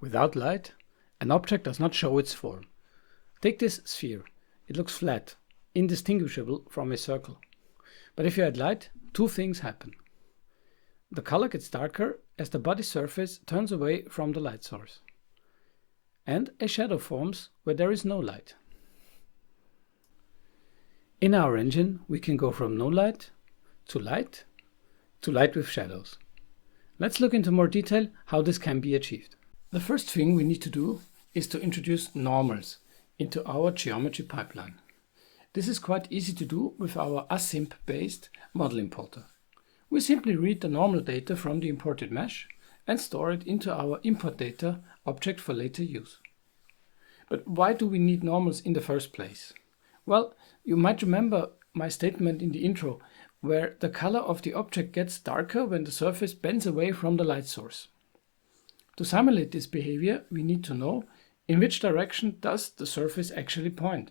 Without light, an object does not show its form. Take this sphere. It looks flat, indistinguishable from a circle. But if you add light, two things happen. The color gets darker as the body surface turns away from the light source. And a shadow forms where there is no light. In our engine, we can go from no light to light with shadows. Let's look into more detail how this can be achieved. The first thing we need to do is to introduce normals into our geometry pipeline. This is quite easy to do with our Assimp based model importer. We simply read the normal data from the imported mesh and store it into our import data object for later use. But why do we need normals in the first place? Well, you might remember my statement in the intro where the color of the object gets darker when the surface bends away from the light source. To simulate this behavior, we need to know in which direction does the surface actually point.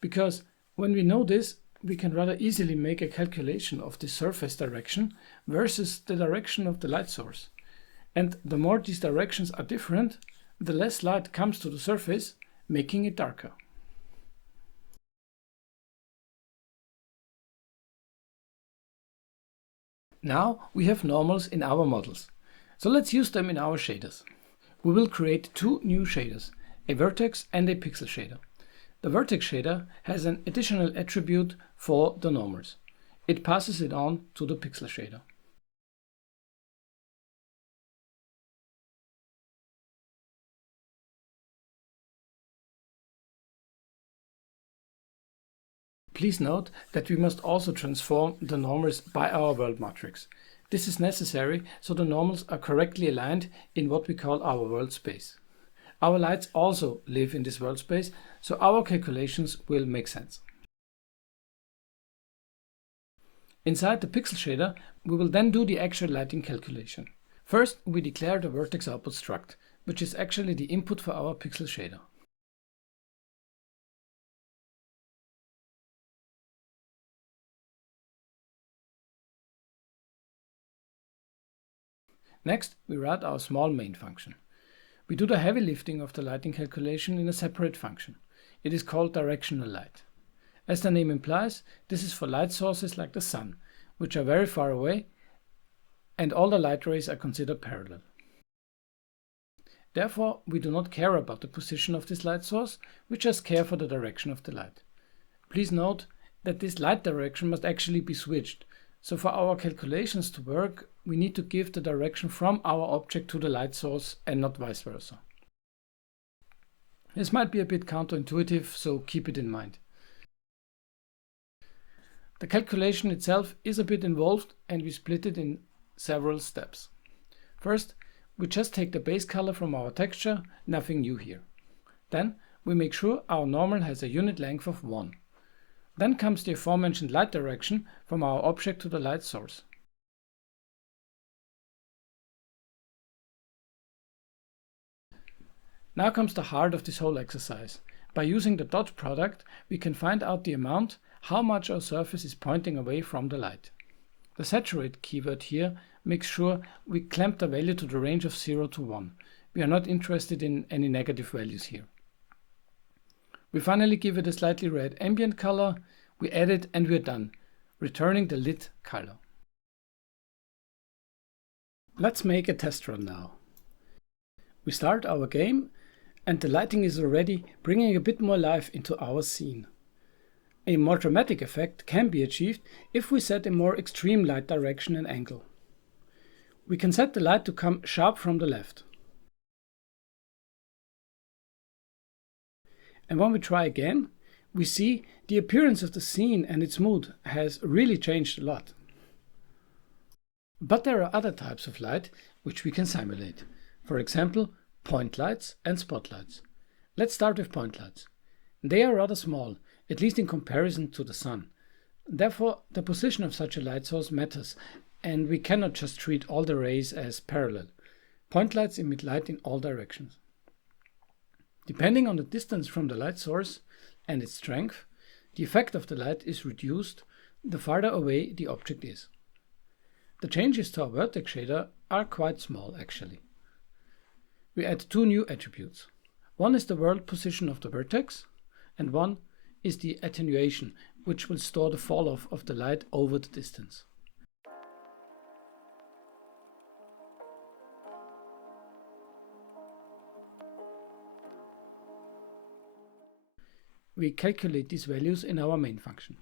Because when we know this, we can rather easily make a calculation of the surface direction versus the direction of the light source. And the more these directions are different, the less light comes to the surface, making it darker. Now we have normals in our models. So let's use them in our shaders. We will create two new shaders, a vertex and a pixel shader. The vertex shader has an additional attribute for the normals. It passes it on to the pixel shader. Please note that we must also transform the normals by our world matrix. This is necessary so the normals are correctly aligned in what we call our world space. Our lights also live in this world space, so our calculations will make sense. Inside the pixel shader, we will then do the actual lighting calculation. First, we declare the vertex output struct, which is actually the input for our pixel shader. Next, we write our small main function. We do the heavy lifting of the lighting calculation in a separate function. It is called directional light. As the name implies, this is for light sources like the sun, which are very far away, and all the light rays are considered parallel. Therefore, we do not care about the position of this light source, we just care for the direction of the light. Please note that this light direction must actually be switched. So for our calculations to work, we need to give the direction from our object to the light source and not vice versa. This might be a bit counterintuitive, so keep it in mind. The calculation itself is a bit involved and we split it in several steps. First, we just take the base color from our texture, nothing new here. Then we make sure our normal has a unit length of 1. Then comes the aforementioned light direction from our object to the light source. Now comes the heart of this whole exercise. By using the dot product, we can find out the amount, how much our surface is pointing away from the light. The saturate keyword here makes sure we clamp the value to the range of 0 to 1. We are not interested in any negative values here. We finally give it a slightly red ambient color, we add it and we're done, returning the lit color. Let's make a test run now. We start our game and the lighting is already bringing a bit more life into our scene. A more dramatic effect can be achieved if we set a more extreme light direction and angle. We can set the light to come sharp from the left. And when we try again, we see the appearance of the scene and its mood has really changed a lot. But there are other types of light which we can simulate. For example, point lights and spotlights. Let's start with point lights. They are rather small, at least in comparison to the sun. Therefore, the position of such a light source matters, and we cannot just treat all the rays as parallel. Point lights emit light in all directions. Depending on the distance from the light source and its strength, the effect of the light is reduced the farther away the object is. The changes to our vertex shader are quite small actually. we add two new attributes. One is the world position of the vertex, and one is the attenuation, which will store the fall-off of the light over the distance. We calculate these values in our main function.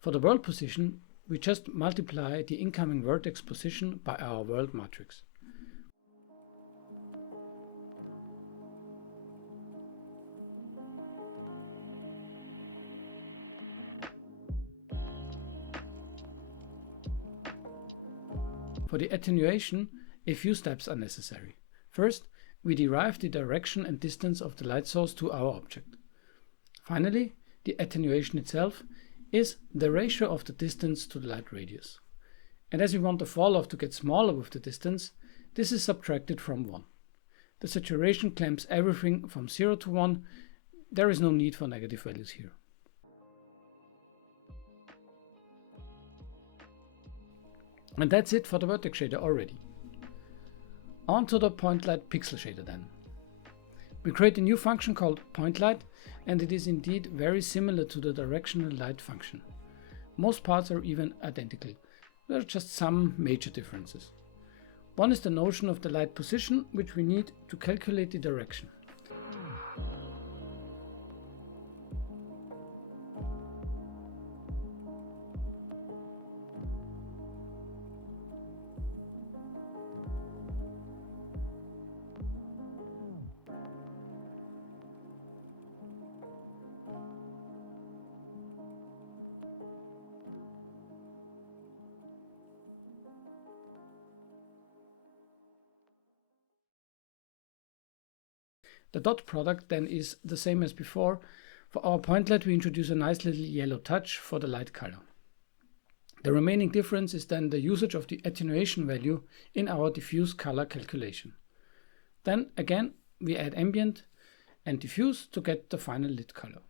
For the world position, we just multiply the incoming vertex position by our world matrix. For the attenuation, a few steps are necessary. First, we derive the direction and distance of the light source to our object. Finally, the attenuation itself is the ratio of the distance to the light radius. And as we want the fall-off to get smaller with the distance, this is subtracted from 1. The saturation clamps everything from 0 to 1. There is no need for negative values here. And that's it for the vertex shader already. On to the point light pixel shader then. We create a new function called point light, and it is indeed very similar to the directional light function. Most parts are even identical. There are just some major differences. One is the notion of the light position, which we need to calculate the direction. The dot product then is the same as before. For our point light, we introduce a nice little yellow touch for the light color. The remaining difference is then the usage of the attenuation value in our diffuse color calculation. Then again, we add ambient and diffuse to get the final lit color.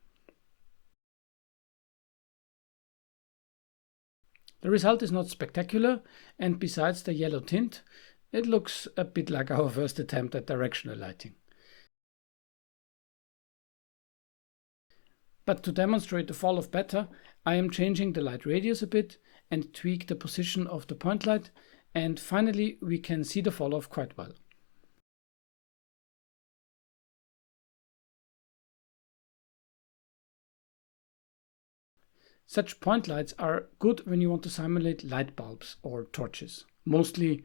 The result is not spectacular, and besides the yellow tint, it looks a bit like our first attempt at directional lighting. But to demonstrate the fall-off better, I am changing the light radius a bit and tweak the position of the point light, and finally we can see the fall-off quite well. Such point lights are good when you want to simulate light bulbs or torches, mostly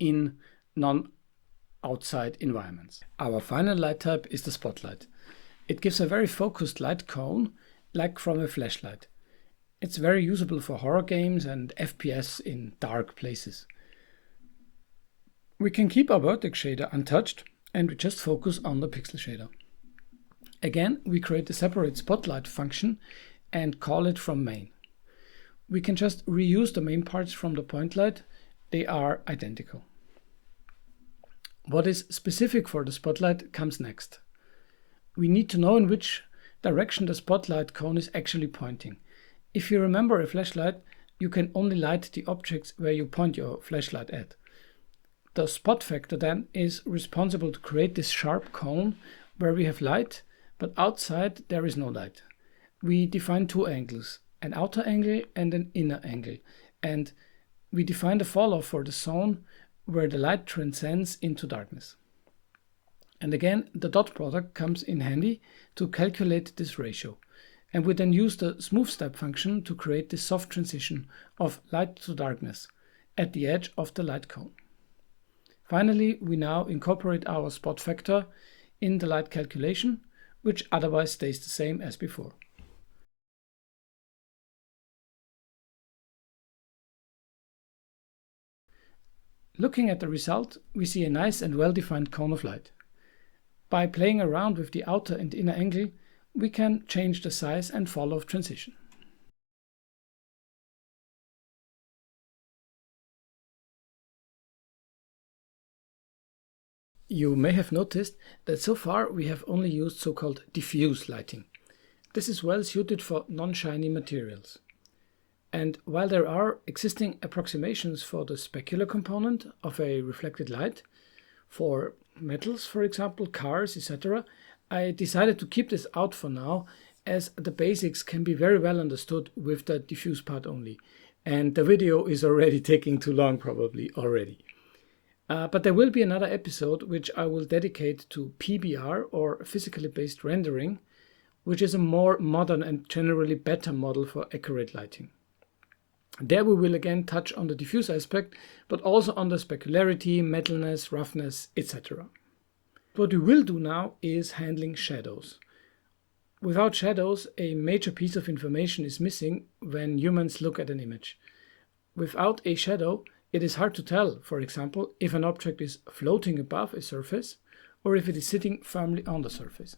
in non-outside environments. Our final light type is the spotlight. It gives a very focused light cone, like from a flashlight. It's very usable for horror games and FPS in dark places. We can keep our vertex shader untouched, and we just focus on the pixel shader. Again, we create a separate spotlight function and call it from main. We can just reuse the main parts from the point light. They are identical. What is specific for the spotlight comes next. We need to know in which direction the spotlight cone is actually pointing. If you remember a flashlight, you can only light the objects where you point your flashlight at. The spot factor then is responsible to create this sharp cone where we have light, but outside there is no light. We define two angles, an outer angle and an inner angle, and we define the fall-off for the zone where the light transcends into darkness. And again, the dot product comes in handy to calculate this ratio. And we then use the smooth step function to create this soft transition of light to darkness at the edge of the light cone. Finally, we now incorporate our spot factor in the light calculation, which otherwise stays the same as before. Looking at the result, we see a nice and well-defined cone of light. By playing around with the outer and inner angle, we can change the size and fall-off transition. You may have noticed that so far we have only used so-called diffuse lighting. This is well suited for non-shiny materials. And while there are existing approximations for the specular component of a reflected light, for metals, for example, cars, etc., I decided to keep this out for now, as the basics can be very well understood with the diffuse part only. And the video is already taking too long, probably already. But there will be another episode which I will dedicate to PBR, or physically based rendering, which is a more modern and generally better model for accurate lighting. There we will again touch on the diffuse aspect, but also on the specularity, metalness, roughness, etc. What we will do now is handling shadows. Without shadows, a major piece of information is missing when humans look at an image. Without a shadow, it is hard to tell, for example, if an object is floating above a surface or if it is sitting firmly on the surface.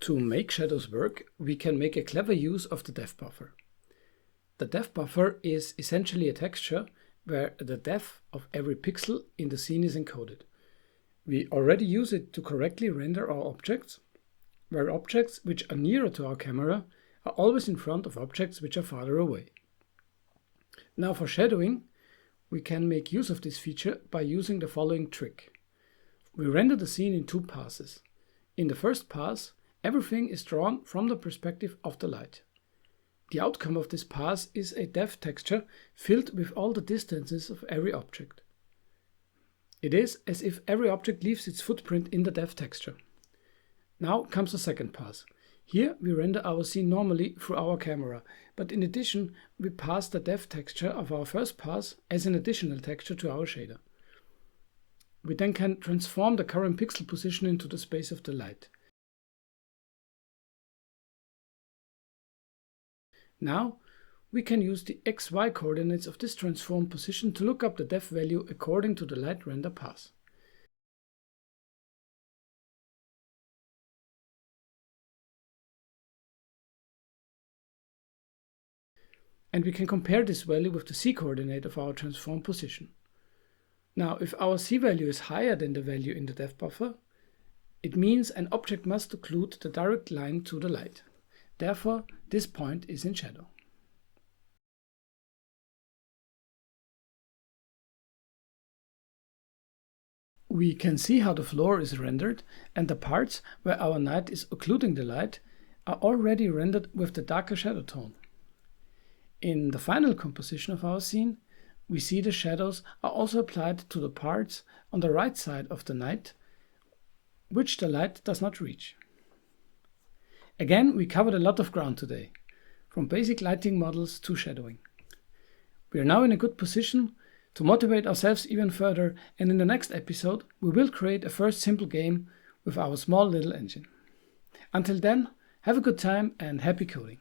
To make shadows work, we can make a clever use of the depth buffer. The depth buffer is essentially a texture where the depth of every pixel in the scene is encoded. We already use it to correctly render our objects, where objects which are nearer to our camera are always in front of objects which are farther away. Now for shadowing, we can make use of this feature by using the following trick. We render the scene in two passes. In the first pass, everything is drawn from the perspective of the light. The outcome of this pass is a depth texture filled with all the distances of every object. It is as if every object leaves its footprint in the depth texture. Now comes the second pass. Here we render our scene normally through our camera, but in addition we pass the depth texture of our first pass as an additional texture to our shader. We then can transform the current pixel position into the space of the light. Now we can use the XY coordinates of this transformed position to look up the depth value according to the light render path. And we can compare this value with the C coordinate of our transformed position. Now, if our C value is higher than the value in the depth buffer, it means an object must occlude the direct line to the light. Therefore, this point is in shadow. We can see how the floor is rendered, and the parts where our night is occluding the light are already rendered with the darker shadow tone. In the final composition of our scene, we see the shadows are also applied to the parts on the right side of the night, which the light does not reach. Again, we covered a lot of ground today, from basic lighting models to shadowing. We are now in a good position to motivate ourselves even further, and in the next episode we will create a first simple game with our small little engine. Until then, have a good time and happy coding!